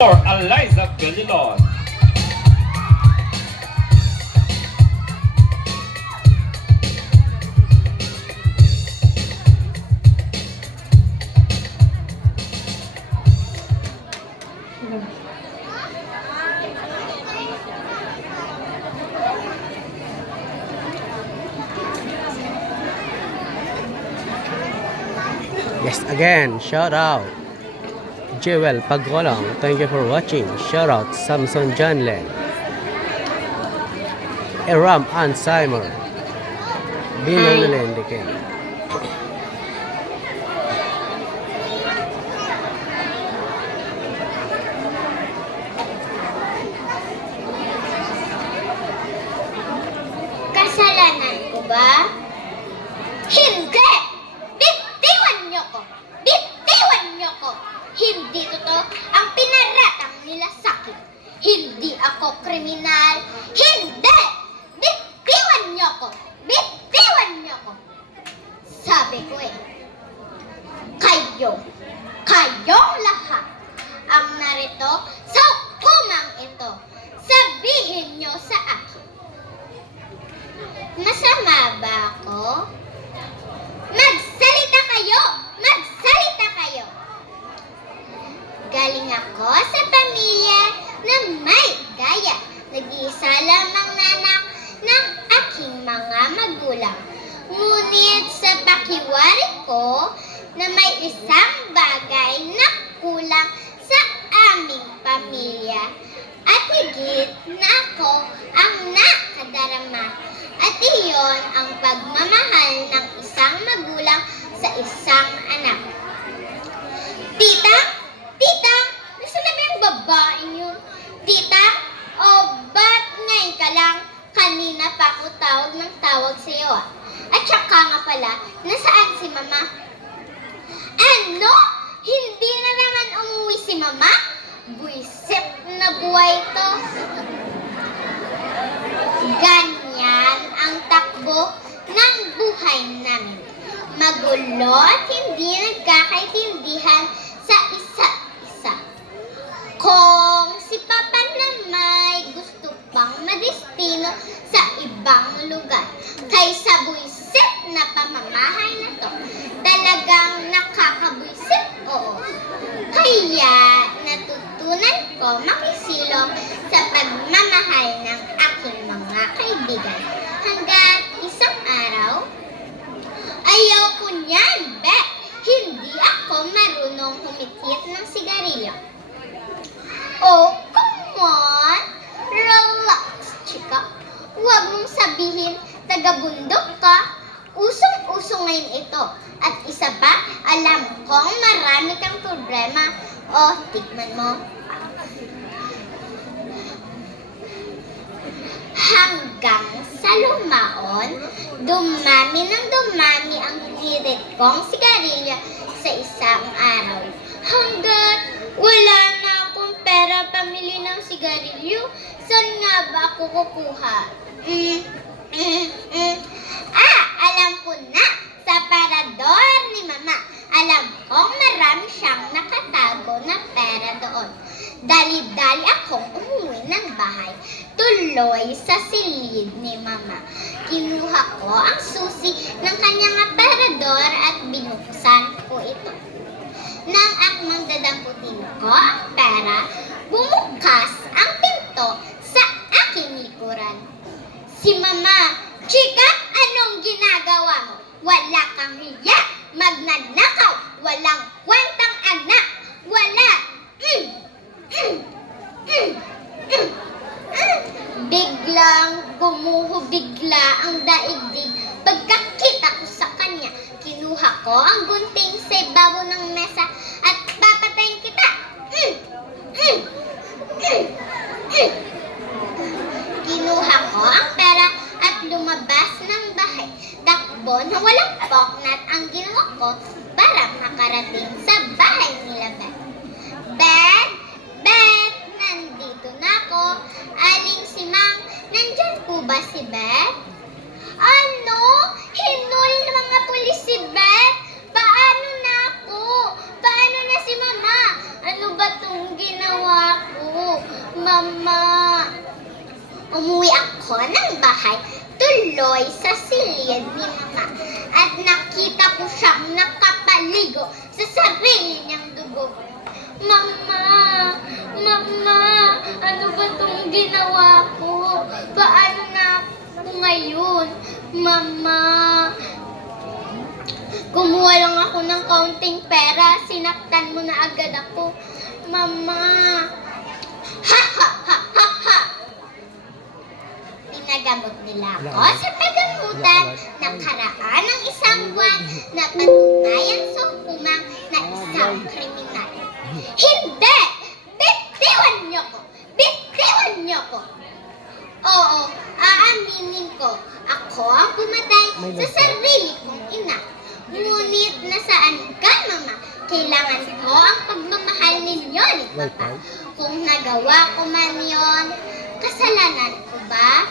for Eliza Villalon. Yes, again, shout out Jewel Pagolong. Thank you for watching. Shout out Samson Janlen, Eram Ansimer, Dino Nalendike. Kasalanan ko ba? Hindi! Bitiwan niyo ko! Bitiwan niyo ko! Hindi totoo ang pinaratang nila sa akin. Hindi ako kriminal. Hindi! Bitiwan niyo ko! Bitiwan niyo ko! Sabi ko kayong lahat ang narito sa hukumang ito. Sabihin niyo sa akin. Masama ba ako? Magsalita kayo! Magsalita kayo! Galing ako sa pamilya na may daya. Nag-iisa lamang na anak ng aking mga magulang. Ngunit sa pakiwari ko na may isang bagay na kulang sa aming pamilya at higit na ako ang nakadarama. At iyon ang pagmamahal ng isang magulang sa isang anak. Tita? Tita? Nasaan ba yung babaeng yun? Tita? O ba't ngayon ka lang? Kanina pa ako tawag ng tawag sa iyo ah. At saka nga pala, nasaan si mama? Ano? Hindi na naman umuwi si mama? Buisit na buhay to. Ganyan ang takbo ng buhay namin. Magulo at hindi nagkakaintindihan sa isa't isa. Kung si Papa na may gusto pang madestino sa ibang lugar kaysa buisit na pamamahay na to, talagang nakakabuisit, oo. Kaya natutunan ko makisilong sa pagmamahal ng aking mga kaibigan. Hanggang isang araw, ayaw ko niyan, bet! Hindi ako marunong humikit ng sigarilyo. Oh, come on! Relax, chika. Huwag mong sabihin, taga-bundok ka. Usong-uso ngayon ito. At isa pa, alam kong marami kang problema. Oh, tikman mo. Hanggang sa lumaon, dumami ng dumami ang hirit kong sigarilyo sa isang araw. Hanggat wala na akong pera pamili ng sigarilyo, saan nga ba ako kukuha? Alam ko na! Sa parador ni Mama. Alam kong marami siyang nakatago na pera doon. Dali-dali akong umuwi ng bahay. Tuloy sa silid ni Mama. Kinuha ko ang susi ng kanyang aparador at binuksan ko ito. Nang akmang dadamputin ko ang pera, bumukas ang pinto sa aking likuran. Si Mama, chika, anong ginagawa mo? Wala kang hiya, magnanakaw, walang kwentang anak, wala. Biglang gumuho ang daigdig pagkakita ko sa kanya. Kinuha ko ang gunting sa ibabaw ng mesa at papatayin kita. Kinuha ko ang pera at lumabas ng bahay. Takbo na walang poknat ang ginawa ko para makarating sa bahay nila Bet. Bet, nandito na ako. Aling si Mang, nandyan po ba si Bet? Ano? Hinul ng mga pulis si Bet? Paano na ako? Paano na si Mama? Ano ba itong ginawa Mama, umuwi ako ng bahay tuloy sa silid ni Mama at nakita ko siyang nakapaligo sa sarili niyang dugo. Mama, Mama, ano ba tong ginawa ko? Paano na ako ngayon? Mama, kumuha lang ako ng kaunting pera, sinaktan mo na agad ako. Mama, ha ha ha ha ha! Pinagamot nila ako sa pagamutan. Nakaraan ng isang buwan na patunayan sa hukumang na isang kriminal. Hindi! Bitiwan niyo ko! Bitiwan niyo ko! Oo, aaminin ko. Ako ang pumatay sa sarili kong ina. Ngunit nasaan ka, Mama? Kailangan ko ang pagmamahal ninyo ni Papa. Kung nagawa ko man yon, kasalanan ko ba?